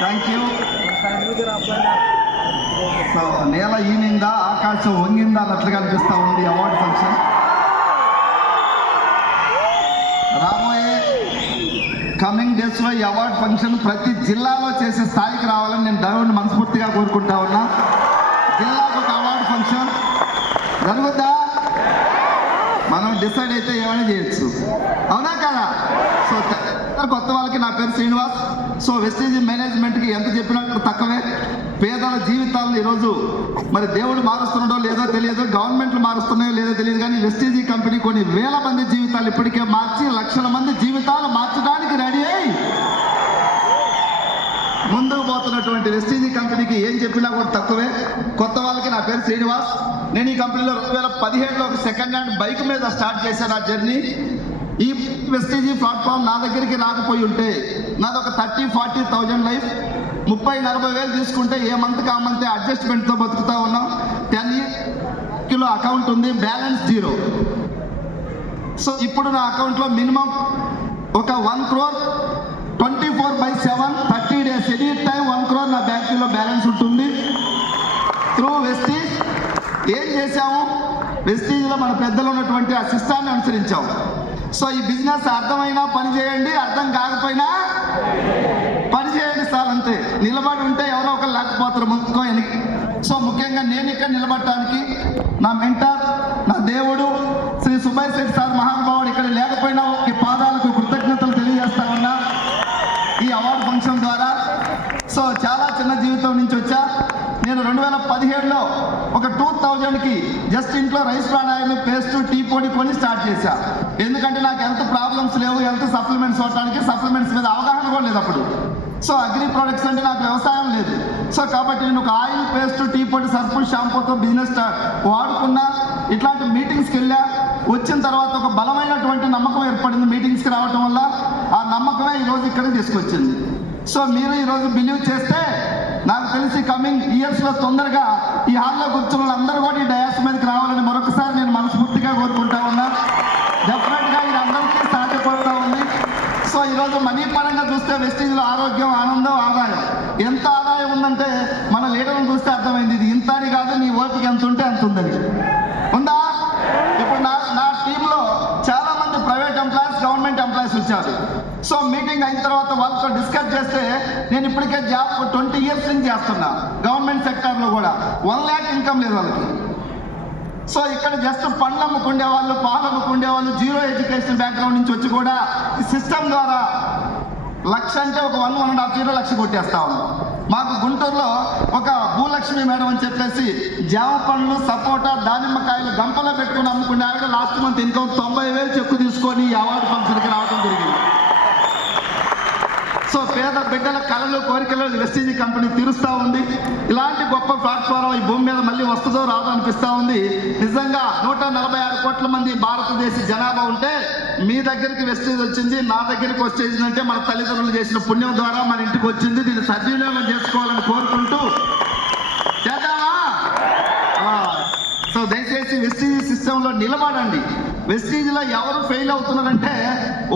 Thank you. So నేల ఈనిందా ఆకాశం వంగిందా అన్నట్లుగా అనిపిస్తూ ఉంది అవార్డు ఫంక్షన్. రాబోయే కమింగ్ డేస్లో ఈ అవార్డు ఫంక్షన్ ప్రతి జిల్లాలో చేసే స్థాయికి రావాలని నేను దేవుడిని మనస్ఫూర్తిగా కోరుకుంటా ఉన్నా. జిల్లాకు ఒక అవార్డు ఫంక్షన్ జరుగుద్దా? మనం డిసైడ్ అయితే ఏమైనా చేయొచ్చు, అవునా కదా? సో కొత్త వాళ్ళకి నా పేరు శ్రీనివాస్. సో వెస్టీజ్ మేనేజ్మెంట్కి ఎంత చెప్పినా తక్కువే. పేదల జీవితాలను ఈరోజు మరి దేవుడు మారుస్తున్నాడో లేదో తెలియదు, గవర్నమెంట్లు మారుస్తున్నాయో లేదో తెలియదు, కానీ వెస్టీజీ కంపెనీ కొన్ని వేల మంది జీవితాలు ఇప్పటికే మార్చి లక్షల మంది జీవితాలు మార్చడానికి రెడీ అయ్యి ముందుకు పోతున్నటువంటి వెస్టీజీ కంపెనీకి ఏం చెప్పినా కూడా తక్కువే. కొత్త వాళ్ళకి నా పేరు శ్రీనివాస్. నేను ఈ కంపెనీలో 2017లో ఒక సెకండ్ హ్యాండ్ బైక్ మీద స్టార్ట్ చేశాను ఆ జర్నీ. ఈ వెస్టీజీ ప్లాట్ఫామ్ నా దగ్గరికి రాకపోయి ఉంటే నాది ఒక 30-40,000 లైఫ్. 30-40 వేలు తీసుకుంటే ఏ మంత్కి ఆ మంత్ అడ్జస్ట్మెంట్తో బతుకుతా ఉన్నాం. 10 కిలో అకౌంట్ ఉంది, బ్యాలెన్స్ 0. సో ఇప్పుడు నా అకౌంట్లో మినిమం ఒక 1 crore 24/7 30 days any time 1 crore నా బ్యాంకులో బ్యాలెన్స్ ఉంటుంది త్రూ వెస్టీజ్. ఏం చేశాము? వెస్టీజ్లో మన పెద్దలు ఉన్నటువంటి ఆ సిస్టాన్ని అనుసరించాము. సో ఈ బిజినెస్ అర్థమైనా పని చేయండి, అర్థం కాకపోయినా పని చేయండి సార్, అంతే. నిలబడి ఉంటే ఎవరో ఒకరు లేకపోతారు ముందుకో వెనక్కి. సో ముఖ్యంగా నేను ఇక్కడ నిలబడటానికి నా మెంటర్, నా దేవుడు శ్రీ సుభాయ్ శెట్టి సార్ మహానుభావుడు ఇక్కడ లేకపోయినా ఈ పాదాలకు కృతజ్ఞతలు తెలియజేస్తా ఉన్నా ఈ అవార్డు ఫంక్షన్ ద్వారా. సో చాలా చిన్న జీవితం నుంచి వచ్చా. నేను 2017లో ఒక 2000కి జస్ట్ ఇంట్లో rice bran oil, paste, tea పొడి కొని స్టార్ట్ చేశా. ఎందుకంటే నాకు హెల్త్ ప్రాబ్లమ్స్ లేవు, హెల్త్ సప్లిమెంట్స్ అవడానికి సప్లిమెంట్స్ మీద అవగాహన కూడా లేదు అప్పుడు. సో అగ్రి ప్రొడక్ట్స్ అంటే నాకు వ్యవసాయం లేదు. సో కాబట్టి నేను ఒక ఆయిల్, పేస్ట్, టీ పొడి, సర్పు, షాంపూతో బిజినెస్ వాడుకున్నా. ఇట్లాంటి మీటింగ్స్కి వెళ్ళా. వచ్చిన తర్వాత ఒక బలమైనటువంటి నమ్మకం ఏర్పడింది మీటింగ్స్కి రావటం వల్ల. ఆ నమ్మకమే ఈరోజు ఇక్కడికి తీసుకొచ్చింది. సో మీరు ఈరోజు బిలీవ్ చేస్తే నాకు తెలిసి కమింగ్ ఇయర్స్లో తొందరగా ఈ హాల్లో కూర్చున్న వాళ్ళందరూ కూడా ఈ డయాస్ మీదకి రావాలని మరొకసారి నేను మనస్ఫూర్తిగా కోరుకుంటా ఉన్నా. డెఫినెట్గా ఇది అందరికీ సాధ్యపడుతూ ఉంది. సో ఈరోజు మనీ పరంగా చూస్తే వెస్టీజ్లో ఆరోగ్యం, ఆనందం, ఆదాయం. ఎంత ఆదాయం ఉందంటే మన లీడర్ని చూస్తే అర్థమైంది. ఇది ఇంత అని కాదు, నీ ఓపిక ఎంత ఉంటే అంత ఉందని. ఉందా? ఇప్పుడు నా టీంలో చాలా మంది ప్రైవేట్ ఎంప్లాయీస్, గవర్నమెంట్ ఎంప్లాయీస్ వచ్చారు. సో మీటింగ్ అయిన తర్వాత వాళ్ళతో డిస్కస్ చేస్తే నేను ఇప్పటికే జాబ్ 20 years నుంచి చేస్తున్నా గవర్నమెంట్ సెక్టార్లో కూడా. 1 lakh ఇన్కమ్ లేదు వాళ్ళకి. సో ఇక్కడ జస్ట్ పండ్లు అమ్ముకుండే వాళ్ళు, పాలు అమ్ముకుండే వాళ్ళు, 0 ఎడ్యుకేషన్ బ్యాక్గ్రౌండ్ నుంచి వచ్చి కూడా ఈ సిస్టమ్ ద్వారా లక్ష అంటే ఒక 1.5 year లక్ష కొట్టేస్తా ఉన్నాం. మాకు గుంటూరులో ఒక భూలక్ష్మి మేడం అని చెప్పేసి జామ పండ్లు, సపోటా, దానిమ్మకాయలు గంపలో పెట్టుకుని అమ్ముకునే ఆవిడ లాస్ట్ మంత్ ఇన్కమ్ 90,000 చెక్కు తీసుకొని ఈ అవార్డు ఫంక్షన్కి రావడం జరిగింది. సో పేద బిడ్డల కళలు, కోరికలు వెస్టీజీ కంపెనీ తీరుస్తూ ఉంది. ఇలాంటి గొప్ప ప్లాట్ఫారం ఈ భూమి మీద మళ్ళీ వస్తుందో రాదో అనిపిస్తూ ఉంది. నిజంగా 146 కోట్ల మంది భారతదేశ జనాభా ఉంటే మీ దగ్గరికి వెస్టీజ్ వచ్చింది, నా దగ్గరికి వచ్చేసిందంటే మన తల్లిదండ్రులు చేసిన పుణ్యం ద్వారా మన ఇంటికి వచ్చింది. దీన్ని సద్వినియోగం చేసుకోవాలని కోరుకుంటూ చేద్దామా? సో దయచేసి వెస్టీజీ సిస్టంలో నిలబడండి. వెస్టీజ్లో ఎవరు ఫెయిల్ అవుతున్నారంటే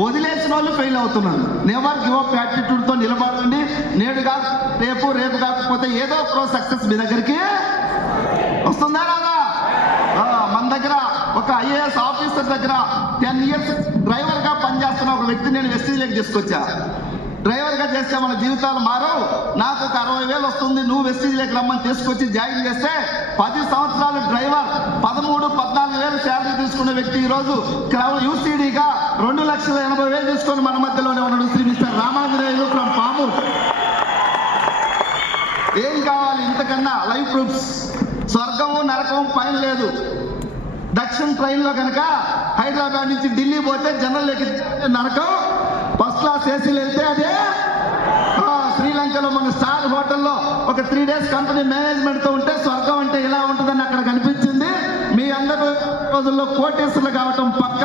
వదిలేసిన వాళ్ళు ఫెయిల్ అవుతున్నారు. నెవర్ గివ్ అప్ యాటిట్యూడ్తో నిలబడండి. నేడు కాక రేపు, రేపు కాకపోతే ఏదో ఒక సక్సెస్ మీ దగ్గరికి వస్తుందా రాదా? మన దగ్గర ఒక IAS ఆఫీసర్ దగ్గర 10 years డ్రైవర్గా పనిచేస్తున్న ఒక వ్యక్తి నేను వెస్టీజ్లోకి తీసుకొచ్చా. డ్రైవర్గా చేస్తే మన జీవితాలు మారవు. నాకు ఒక 60,000 వస్తుంది, నువ్వు వెస్టీజ్లోకి రమ్మని తీసుకొచ్చి జాయిన్ చేస్తే 10 సంవత్సరాలు డ్రైవర్ 13-14,000 శాలరీ తీసుకున్న వ్యక్తి ఈరోజు UCDగా 2,80,000 తీసుకొని మన మధ్యలోనే ఉన్నాడు. Shri mister Ramanjaneyulu from Pamur. ఏం కావాలి ఇంతకన్నా? Life proofs. స్వర్గము నరకం పైన లేదు. దక్షిణ ట్రైన్లో కనుక హైదరాబాద్ నుంచి ఢిల్లీ పోతే జనరల్ ఎక్కితే నరకం, ఫస్ట్ క్లాస్ ఏసీలు వెళ్తే అదే. శ్రీలంకలో మన స్టార్ హోటల్లో ఒక 3 days కంపెనీ మేనేజ్మెంట్తో ఉంటే స్వర్గం అంటే ఇలా ఉంటుందని అక్కడ కనిపించింది. మీ అందరూ రోజుల్లో కోటేశ్వర్లు కావటం పక్క.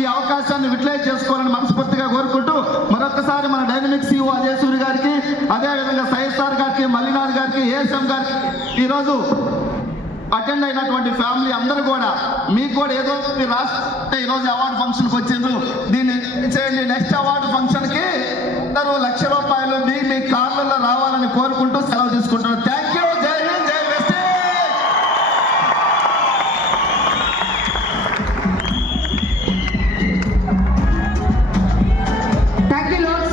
ఈ అవకాశాన్ని యూటిలైజ్ చేసుకోవాలని మనస్ఫూర్తిగా కోరుకుంటూ మరొకసారి మన డైనమిక్ CEO అజయ్ సూరి గారికి, అదేవిధంగా సయ్యద్ సార్ గారికి, మల్లినాథ్ గారికి, ASM గారికి, ఈరోజు అటెండ్ అయినటువంటి ఫ్యామిలీ అందరూ కూడా మీకు కూడా ఏదో మీరు రాస్తే ఈరోజు అవార్డు ఫంక్షన్కి వచ్చిండ్రు. దీన్ని చేయండి. నెక్స్ట్ అవార్డు ఫంక్షన్కి అందరూ ₹1,00,000 మీ కార్లలో రావాలని కోరుకుంటూ సెలవు తీసుకుంటున్నాను.